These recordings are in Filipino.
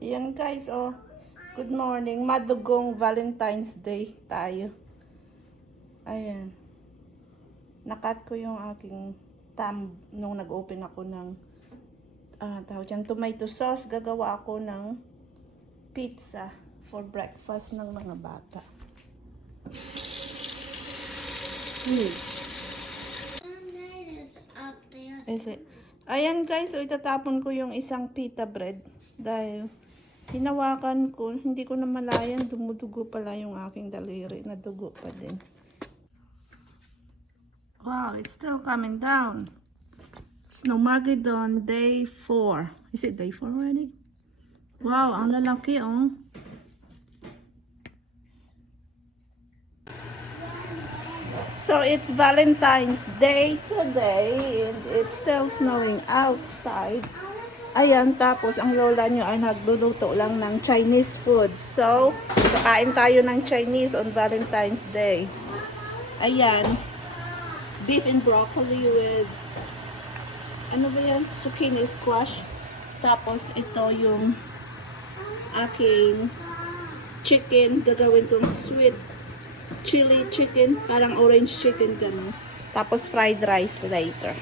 Ayan guys, oh. Good morning. Madugong Valentine's Day tayo. Ayan. Nakat ko yung aking thumb nung nag-open ako ng tawag dyan, tomato sauce. Gagawa ako ng pizza for breakfast ng mga bata. Ayan guys, so itatapon ko yung isang pita bread dahil hinawakan ko, hindi ko na malayan, dumudugo pala yung aking daliri, nadugo pa din. Wow, it's still coming down. Snowmagedon day 4. Is it day 4 already? Wow, ang lalaki oh. So it's Valentine's Day today and it's still snowing outside. Ayan, tapos ang lola nyo ay nagluluto lang ng Chinese food. So, kakain tayo ng Chinese on Valentine's Day. Ayan, beef and broccoli with, ano ba yan? Zucchini squash. Tapos ito yung aking chicken. Gagawin kong sweet chili chicken, parang orange chicken gano'n. Tapos fried rice later.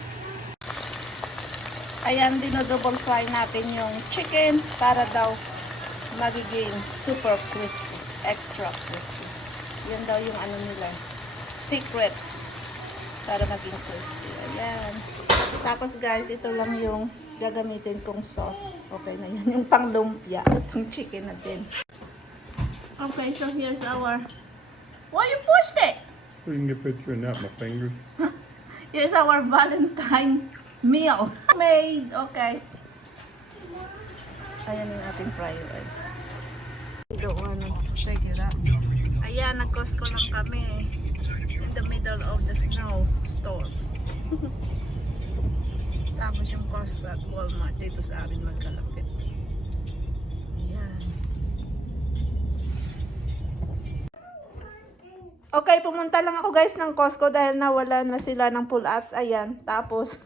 Ayan, dinodouble fry natin yung chicken para daw magiging super crispy, extra crispy. Yan daw yung ano nila, secret para maging crispy. Ayan. Tapos guys, ito lang yung gagamitin kong sauce. Okay na yan, yung pang lumpia, yung chicken na din. Okay, so here's our... Why you pushed it? We can get a picture of that, my fingers. Here's our Valentine meal. Made. Okay. Ayan yung ating fried rice. You don't wanna take it out. Ayan, nag-Costco lang kami. In the middle of the snowstorm. Tapos yung Costco at Walmart dito sa amin magkalapit. Ayan. Okay, pumunta lang ako guys ng Costco dahil nawala na sila ng pull-ups. Ayan, tapos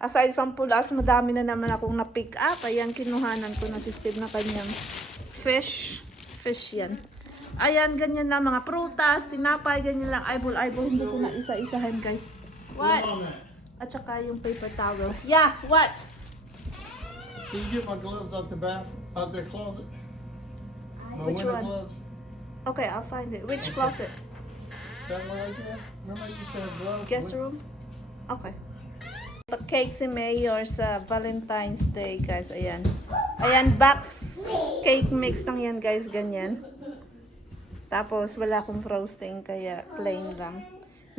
aside from pull-ups, madami na naman akong na-pick up. Ayan, kinuhanan ko na si Steve na kanyang fish. Fish yan. Ayan, ganyan lang mga prutas, tinapay, ganyan lang. Eyeball. Hindi ko na isa-isahan guys. What? At saka yung paper towel. Yeah, what? Can you get my gloves out the closet? My Which winter one? gloves. Okay, I'll find it. Which closet? That one right there? Remember you said gloves? Guest room? Okay. Cake si Mayor sa Valentine's Day, guys. Ayan. Ayan, box cake mix lang yan, guys. Ganyan. Tapos, wala akong frosting, kaya plain lang.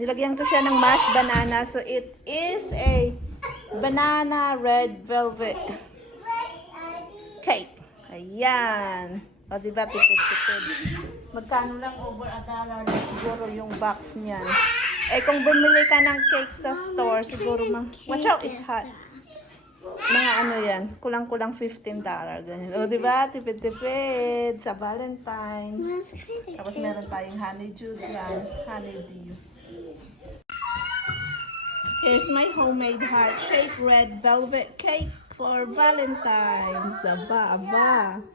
Nilagyan ko siya ng mashed banana. So, it is a banana red velvet cake. Ayan. O, diba? Tipid-tipid. Magkano lang, over $1 na siguro yung box niyan. Eh, kung bumili ka ng cake sa store, siguro watch out, it's hot. Mga ano yan, kulang-kulang $15. Ganyan. O, diba? Tipid-tipid sa Valentine's. Tapos meron tayong honeydew dyan. Honeydew. Here's my homemade heart-shaped red velvet cake for Valentine's. Aba, aba.